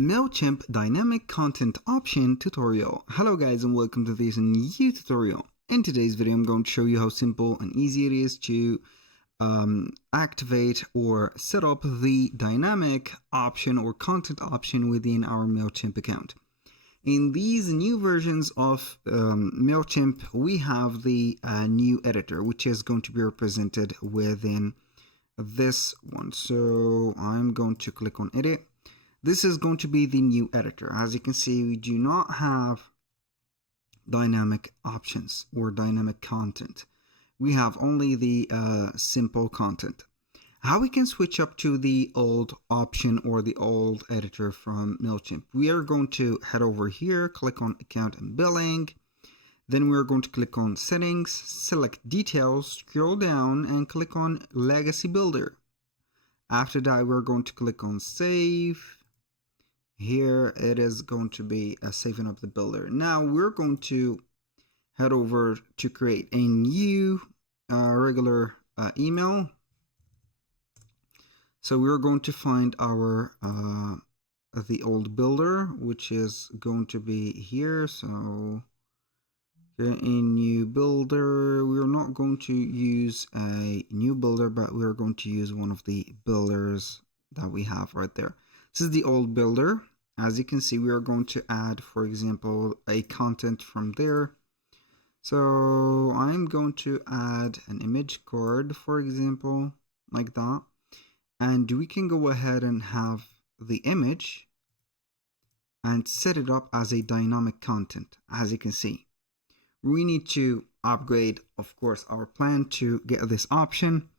Mailchimp Dynamic Content Option tutorial. Hello guys and welcome to this new tutorial. In today's video I'm going to show you how simple and easy it is to activate or set up the dynamic option or content option within our Mailchimp account. In these new versions of Mailchimp, we have the new editor, which is going to be represented within this one. So I'm going to click on edit. This is going to be the new editor. As you can see, we do not have dynamic options or dynamic content. We have only the simple content. How we can switch up to the old option or the old editor from Mailchimp? We are going to head over here, click on account and billing. Then we're going to click on settings, select details, scroll down and click on legacy builder. After that, we're going to click on save. Here it is going to be saving up the builder. Now we're going to head over to create a new regular email. So we're going to find our the old builder, which is going to be here. So a new builder. We're not going to use a new builder, but we're going to use one of the builders that we have right there. This is the old builder. As you can see, we are going to add, for example, a content from there. So I'm going to add an image card, for example, like that. And we can go ahead and have the image and set it up as a dynamic content. As you can see, we need to upgrade, of course, our plan to get this option.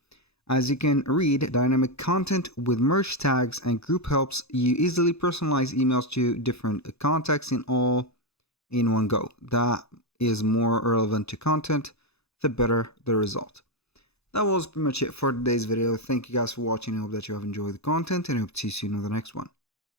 As you can read, dynamic content with merge tags and group helps you easily personalize emails to different contacts in one go. That is more relevant to content, the better the result. That was pretty much it for today's video. Thank you guys for watching. I hope that you have enjoyed the content and I hope to see you in the next one.